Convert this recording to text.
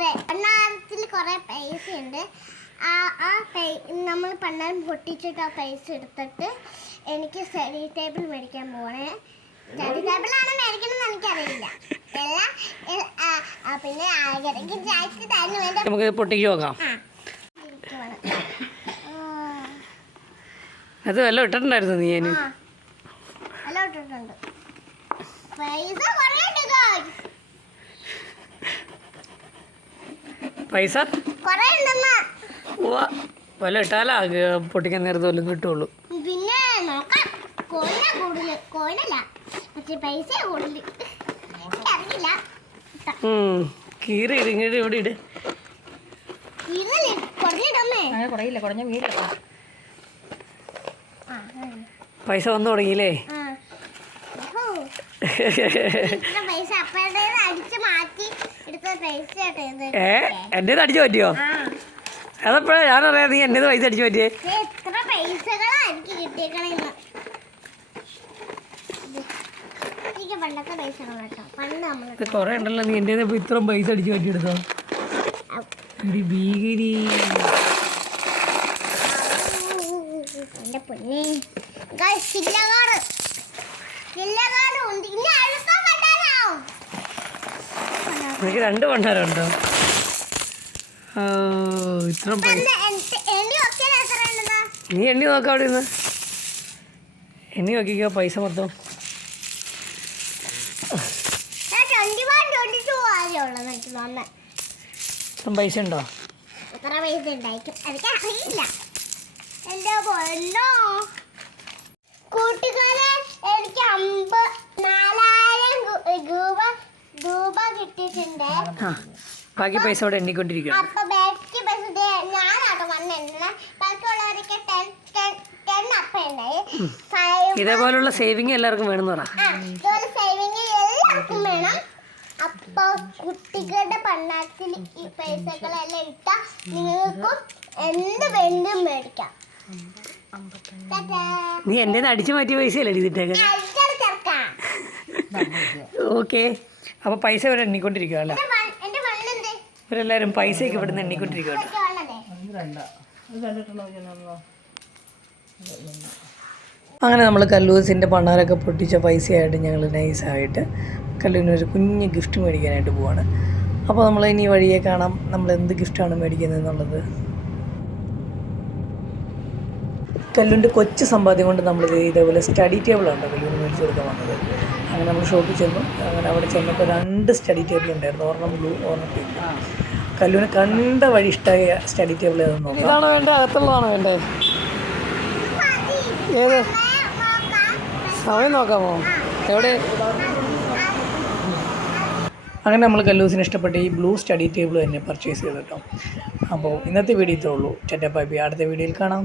പണ്ടാരം പണ്ടാരത്തിൽ കുറെ പൈസ ഉണ്ട് ആ ആ നമ്മൾ പണ്ണാരം പൊട്ടിച്ചിട്ട് ആ പൈസ എടുത്തിട്ട് എനിക്ക് സ്റ്റഡി ടേബിൾ മേടിക്കാൻ പോണേ. സ്റ്റഡി ടേബിൾ ആണ് മേടിക്കണമെന്ന് എനിക്കറിയില്ല. പിന്നെ ആഗ്രഹിക്ക് ചായക്ക് വേണ്ട. നമുക്ക് പൊട്ടിക്ക് നോക്കാം. അത് വല്ല ഇട്ടിട്ടുണ്ടായിരുന്നു നീ. ഇട്ടിട്ടുണ്ട്. പൈസ കുറേ ഉണ്ട് പൈസ. വല്ല ഇട്ടാലാ പൊട്ടിക്കാൻ നേരത്തെ വല്ലതും കിട്ടുള്ളൂ. പിന്നെ നോക്കാം. കോയിന കൂടുതൽ കോയിനല്ല മറ്റേ പൈസ കൂടുതൽ അറിയില്ല ഉം. കീറി ഇട് ഇങ്ങോട്ട് ഇവിടെ ഇട്. കുറഞ്ഞിടമ്മേ അങ്ങനെ കുറയില്ല കുറഞ്ഞ വീട്ടിലോ പൈസ വന്നു തുടങ്ങിയില്ലേ? പൈസ അപ്പഴേ അടിച്ച് മാറ്റി ഏ എന്റേത് അടിച്ചു പറ്റിയോ? അതപ്പോഴാ ഞാനറിയാം നീ എന്റെ പൈസ അടിച്ചു പറ്റിയേ? കൊറേ ഉണ്ടല്ലോ നീ എന്റെ ഇത്രയും പൈസ അടിച്ചു പറ്റിയെടുത്തോ? ഭീകരി. എന്റെ പൊന്നേ. ചില്ലകാട് ചില്ലകാട് ഉണ്ട്. ഇനി പറ്റാനാവും നിനക്ക് രണ്ട് പണ്ടാരുണ്ടോ. ഇത്ര നീ എണ്ണി നോക്കാം അവിടെ നിന്ന് എണ്ണി നോക്കിക്കോ പൈസ മൊത്തം. എനിക്ക് ഇത്രയും പൈസ ഉണ്ടോ? എത്ര പൈസ ഉണ്ടായിരിക്കും? എനിക്ക് അറിയില്ല കിട്ടിയിട്ടുണ്ട് ആ ബാക്കി പൈസ അവിടെ എണ്ണിക്കൊണ്ടിരിക്കണം അപ്പൊ ബാക്കി പൈസ ദേ ഞാനാട്ടോ വന്നെണ്ണ ബാക്കിയുള്ളവരൊക്കെ ടെൻ ടെൻ ടെൻ അപ്പ ഉണ്ടായി ഫൈവ് ഇതേപോലുള്ള സേവിങ് എല്ലാവർക്കും വേണമെന്ന് പറ. ആ ഇതുപോലെ സേവിങ് എല്ലാവർക്കും വേണം. അപ്പൊ കുട്ടികളുടെ ഈ പൈസകളെല്ലാം ഇട്ടാ നിങ്ങൾക്കും എന്ത് വേണ്ടും മേടിക്കാം. ടാറ്റാ. നീ എന്റെ അടിച്ചു മാറ്റിയ പൈസയല്ലേ അല്ലേ അടിച്ചടി ഓക്കേ ഓക്കെ. അപ്പോൾ പൈസ വരെ എണ്ണിക്കൊണ്ടിരിക്കുക അല്ലേ? ഇവരെല്ലാവരും പൈസയൊക്കെ ഇവിടുന്ന് എണ്ണിക്കൊണ്ടിരിക്കുകയാണ്. എനിക്ക് അങ്ങനെ നമ്മൾ കല്ലൂസിന്റെ പണ്ണാരൊക്കെ പൊട്ടിച്ച പൈസയായിട്ട് ഞങ്ങൾ നൈസായിട്ട് കല്ലൂരിന് ഒരു കുഞ്ഞ് ഗിഫ്റ്റ് മേടിക്കാനായിട്ട് പോവാണ്. അപ്പോൾ നമ്മൾ ഇനി വഴിയെ കാണാം. നമ്മൾ എന്ത് ഗിഫ്റ്റാണ് മേടിക്കുന്നത് എന്നുള്ളത് കല്ലുന്റെ കൊച്ചു സമ്പാദ്യം കൊണ്ട് നമ്മൾ ഇതേപോലെ സ്റ്റഡി ടേബിളാണ് കല്ലൂരിന് മേടിച്ചു കൊടുക്കാൻ വന്നത്. അങ്ങനെ നമ്മൾ ഷോപ്പിൽ ചെന്നു. അങ്ങനെ അവിടെ ചെന്നപ്പോൾ രണ്ട് സ്റ്റഡി ടേബിൾ ഉണ്ടായിരുന്നു. ഒരെണ്ണം ബ്ലൂ ഒരെണ്ണം പിങ്ക് കല്ലൂന് കണ്ട വഴി ഇഷ്ടമായ സ്റ്റഡി ടേബിൾ ഏതെന്ന് നോക്കാം. ഇതാണ് വേണ്ടത്? അകത്തുള്ളതാണോ വേണ്ടത്? ഏത്. സമയം നോക്കാമോ? എവിടെ? അങ്ങനെ നമ്മൾ കല്ലൂസിന് ഇഷ്ടപ്പെട്ട ഈ ബ്ലൂ സ്റ്റഡി ടേബിൾ തന്നെ പർച്ചേസ് ചെയ്തു കേട്ടോ. അപ്പോൾ ഇന്നത്തെ വീഡിയോ ഇത്രേ ഉള്ളൂ. ചെറ്റപ്പാപ്പി അടുത്ത വീഡിയോയിൽ കാണാം.